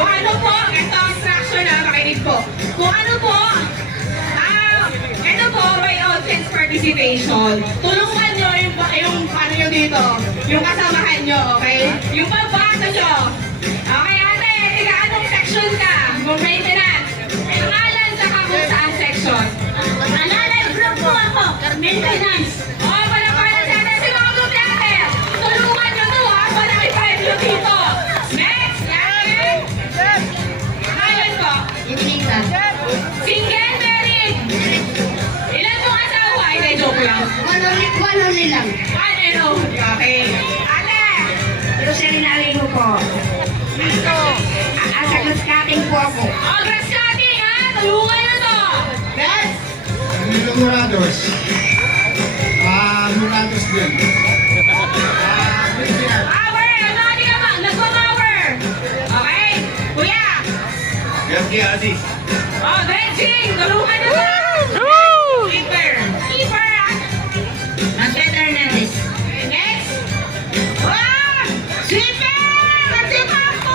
Kung ano po, ito ang instruction na makinig po. Kung ano po, ito po may audience participation. Tulungan nyo yung ano nyo dito, yung kasamahan nyo, okay? Yung pagbata nyo. Okay, ate, tiga anong section ka? Kung maintenance. Pangalan sa kung saan section. Alalay group po ako. Maintenance. Okay, pala si ate, si mga group ate. Tulungan nyo to, ha? Malaki pa nyo dito. Next, ate. Pangalan po. Inilita. Single, married. Ilan pong asawa? Hindi, joke lang. One only lang. Ano? Okay. Ate! Pero seminary ko po. Dito. Asa cutting po ako. Oh, grass cutting, ha? Tulungan nyo to! Next! Dito Murados. Murados din. Power! Ano ka ka ba? Nagpa-power! Okay? Kuya! Gergi Aziz. Oh, dredging! Tulungan nyo to! Keeper! Keeper, ha? Nasir Hernandez. Okay, next! Ah! Sweeper! Nagsipa ko!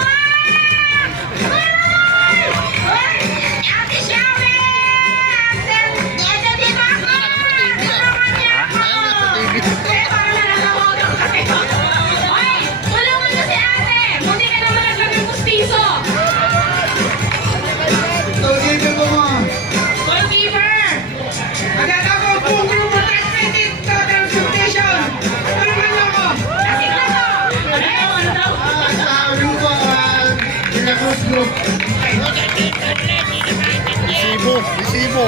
Ate Shawi! Ate Diba ko! Tulungan niyo ako! Eh, parang nananawagan kasi ko. Oy! Tulungan niyo si ate! Buti ka naman naglagay pustiso! Tawagin mo mo. Goalkeeper! Agad ako! Boom! Boom! Transmitted to transportation! Tulungan niyo ako! Lasing na to! Ano daw? Sa grupo, Pinacruz Group. Resibo.